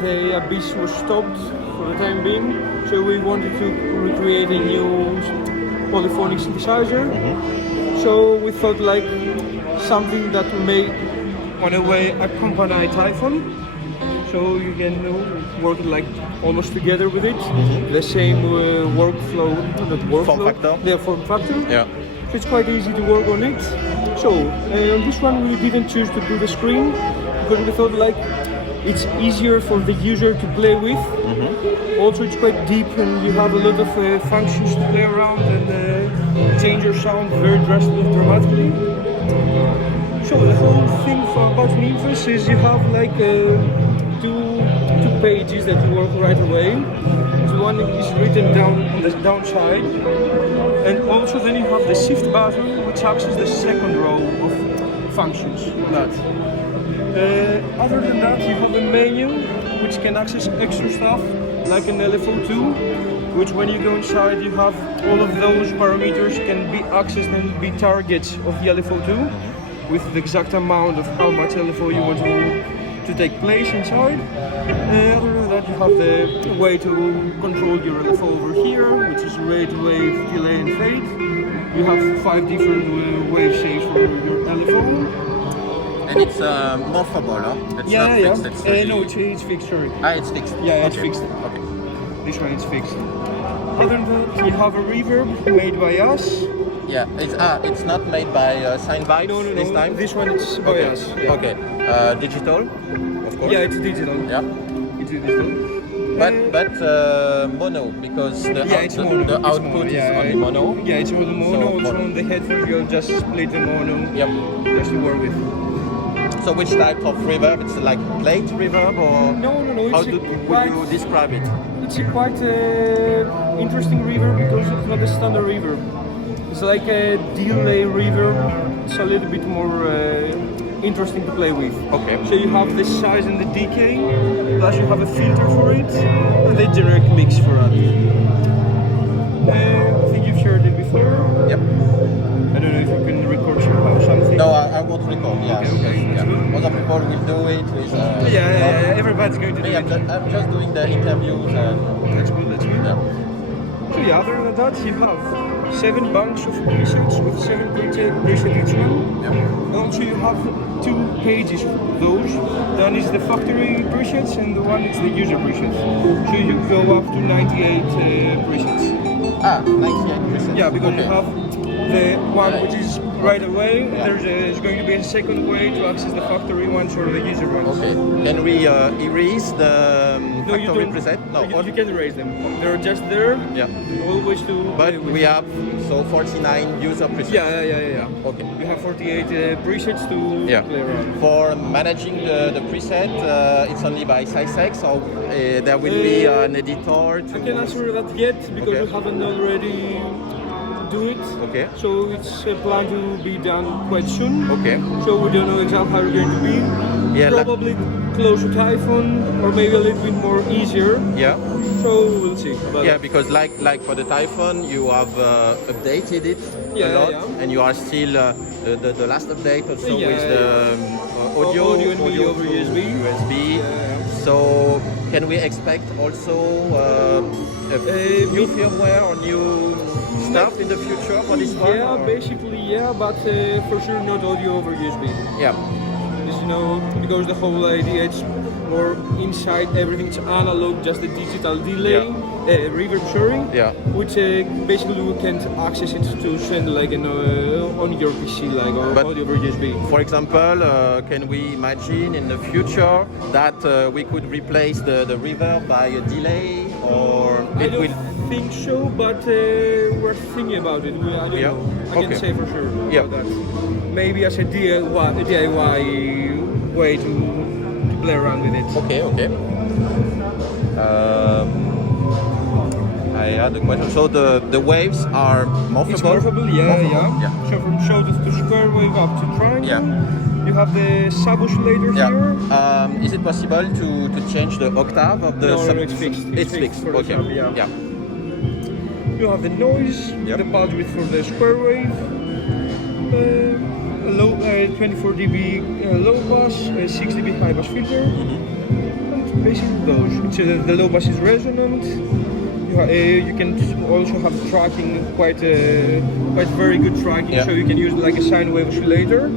the Abyss was stopped for the time being, so we wanted to recreate a new polyphonic synthesizer. So we thought like something that may, on a way, accompany Typhon. So you can work like almost together with it. The same workflow, not workflow, Form factor. The form factor. Yeah. So it's quite easy to work on it. So on this one we didn't choose to do the screen because we thought like it's easier for the user to play with. Also it's quite deep and you have a lot of functions to play around and change your sound very dramatically. So the whole thing about Nymphes is you have like two pages that you work right away. So one is written down on the downside, and also then you have the shift button, which acts as the second row of functions. Other than that, you have a menu which can access extra stuff like an LFO2, which when you go inside you have all of those parameters can be accessed and be targets of the LFO2 with the exact amount of how much LFO you want to take place inside. Other than that, you have the way to control your LFO over here, which is rate, wave, delay and fade. You have 5 different wave shapes for your LFO. And it's morphable, huh? It's not fixed. It's no, it's fixed, sorry. It's fixed. Yeah, it's okay. fixed. Okay. This one is fixed. Other than that, you have a reverb made by us. Yeah, it's not made by Sign Vibes No, this time? This one is by us. Yeah. Okay. Digital, of course? Yeah, it's digital. Yeah. It's digital. But mono, because the output is only mono. Yeah, it's all mono. So, also on the headphones, you'll just split the mono. Yep. Just to work with. So which type of reverb? It's like plate reverb or? No. How would you describe it? It's a quite interesting reverb because it's not a standard reverb. It's like a delay reverb. It's a little bit more interesting to play with. Okay. So you have the size and the decay, plus you have a filter for it, and the generic mix for that. I think you've shared it before. Yep. I don't know if you can record somehow something. No, I won't record. Yeah. Okay. Yeah. Other people will do it with. Everybody's going to do me, it. I'm just doing the interviews. That's good. Yeah. So yeah, other than that, you have 7 banks of presets with 7 presets each one. Yep. Also, you have 2 pages of those. One is the factory presets and the one is the user presets. So you go up to 98 presets. 98%. Yeah, because okay. you have the one which is right away. Yeah. There's going to be a second way to access the factory ones or the user ones. Okay. Can we erase the factory preset? No. You can erase them. They're just there. Yeah. Always to. But we have 49 user presets. Yeah. Okay. You have 48 presets to play around. For managing the preset, it's only by SysX, or there will be an editor. I can't answer that yet because we haven't already do it. Okay. So it's planned to be done quite soon. Okay. So we don't know exactly how it's going to be. Yeah, probably close to Typhon or maybe a little bit more easier. Yeah. So we'll see. Because like for the Typhon, you have updated it a lot, and you are still the last update also with the audio and video over USB. So can we expect also new firmware or new stuff in the future for this one? Yeah, basically but for sure not audio over USB. Yeah. Because the whole idea it's more inside everything's analog, just a digital delay, reverb, which basically we can't access it to send like on your PC like or audio over USB. For example, can we imagine in the future that we could replace the reverb by a delay, or I don't think so, but we're thinking about it. I don't know. I can't say for sure about that. Maybe as a DIY way to play around with it. Okay. I had a question. So the waves are morphable? It's morphable, yeah. So from short to square wave up to triangle. Yeah. You have the sub-oscillator here. Is it possible to change the octave of the No, it's fixed. It's fixed. For okay. The sub, yeah. You have the noise, the pulse width for the square wave, low 24 dB low pass, 6 dB high pass filter, and basically those. The low bass is resonant. You can also have tracking, quite very good tracking, so you can use like a sine wave oscillator.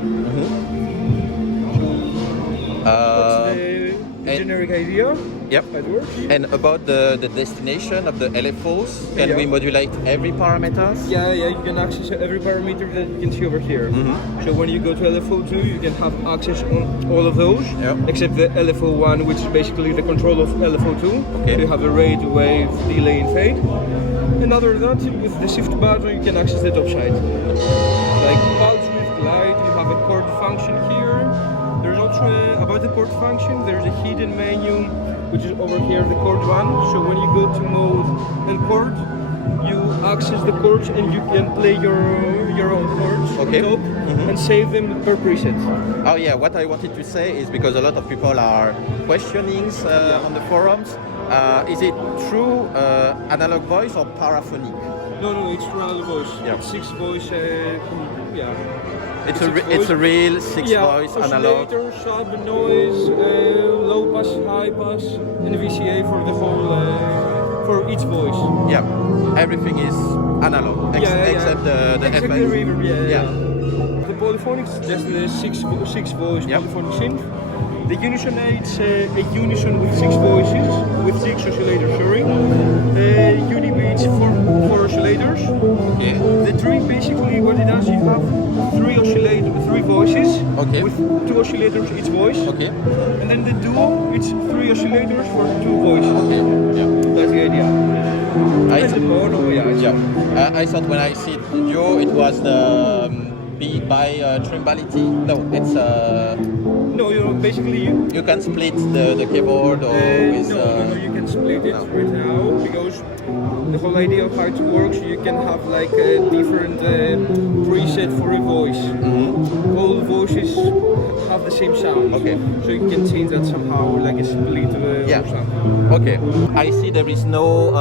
That's the generic idea. Yep. It works. And about the destination of the LFOs, can we modulate every parameters? Yeah, you can access every parameter that you can see over here. So when you go to LFO2, you can have access on all of those, except the LFO1, which is basically the control of LFO2. Okay. You have a rate, wave, delay, and fade. And other than that, with the shift button, you can access the top side. Like pulse width, glide, you have a chord function here. There's also about the chord function, there's a hidden menu, which is over here, the chord one. So when you go to mode and chord, you access the chords and you can play your own chords on top and save them per preset. Oh yeah, what I wanted to say is because a lot of people are questioning on the forums, is it true analog voice or paraphonic? No, it's true analog voice. Yeah. It's 6 voice, It's a real 6 voice analog. Oscillator, sub, noise, low pass, high pass, and VCA for the whole, for each voice. Yeah, everything is analog except the except FX. the reverb. The polyphonic is just the six voice polyphonic synth. The unison it's a unison with 6 voices, with 6 oscillators. Sorry. Unibeats 4 oscillators. Okay. The tree basically what it does, you have 3 voices with 2 oscillators each voice. Okay. And then the duo, it's 3 oscillators for 2 voices. Okay. Yeah. That's the idea. And the mono, I thought when I see duo, it was the beat by Trimbality. No, it's no, basically you can split the keyboard or with. No, you can split it right now because the whole idea of how it works, you can have like a different preset for a voice. All voices have the same sound. Okay. So you can change that somehow, like a split or something. Okay. I see there is no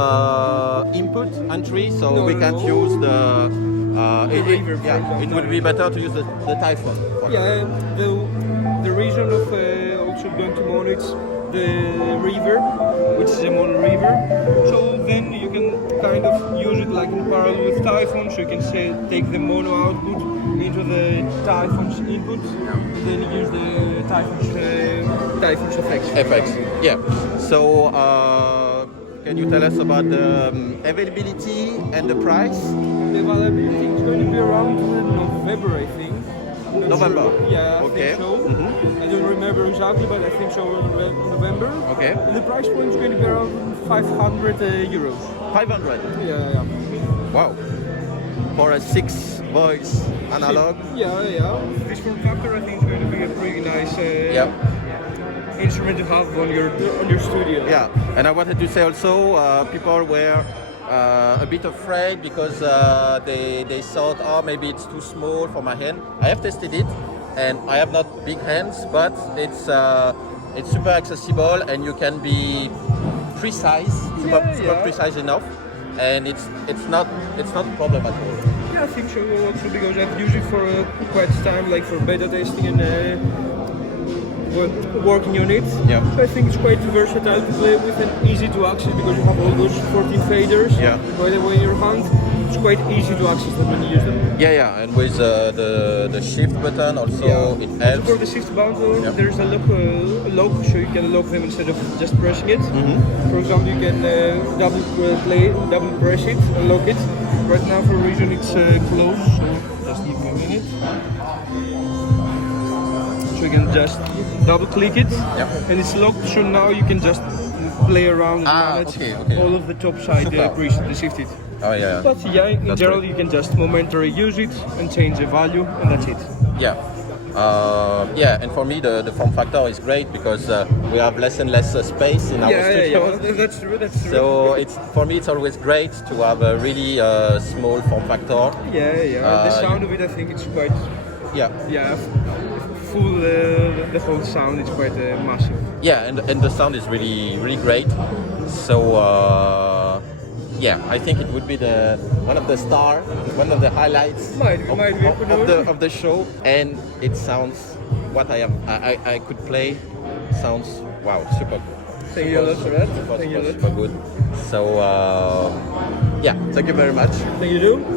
input entry, so we can't use the. It would be better to use the Typhon. Yeah, the reason of also going to mono is the reverb, which is a mono reverb. So then you can kind of use it like in parallel with Typhon, so you can say take the mono output into the Typhon's input, and then use the Typhon's effects. Yeah. So can you tell us about the availability and the price? The availability is going to be around November, I think. November? Sure. Yeah, I think so. I don't remember exactly, but I think so in November. Okay. And the price point is going to be around 500 euros. 500? Yeah. Wow. For a 6 voice analog? Yeah. This form factor I think is going to be a pretty nice instrument to have on your studio. Yeah, and I wanted to say also people were a bit afraid because they thought, oh, maybe it's too small for my hand. I have tested it, and I have not big hands, but it's super accessible, and you can be precise, super precise enough, and it's not a problem at all. Yeah, I think so also because I've used it for quite some time, like for beta testing and working on it. Yeah. So I think it's quite versatile to play with and easy to access because you have all those 14 faders right away in your hand. It's quite easy to access them when you use them. Yeah, and with the shift button also it helps. So for the shift button, there's a lock, so you can lock them instead of just pressing it. For example, you can double press it and lock it. Right now, for a reason, it's closed, so just give me a minute. So you can just double click it and it's locked, so now you can just play around and manage all of the top side preset and shift it. Oh yeah. But in general you can just momentarily use it and change the value and that's it. Yeah. And for me the form factor is great because we have less and less space in our studio. Yeah, that's true. So for me it's always great to have a really small form factor. Yeah. The sound of it, I think it's quite. Full. The whole sound is quite massive. Yeah, and the sound is really great. So. I think it would be one of the highlights of the show, and it sounds what I could play sounds super good. Thank you a lot for that. Super, Thank you a super, lot. super good. So yeah, thank you very much. Thank you too.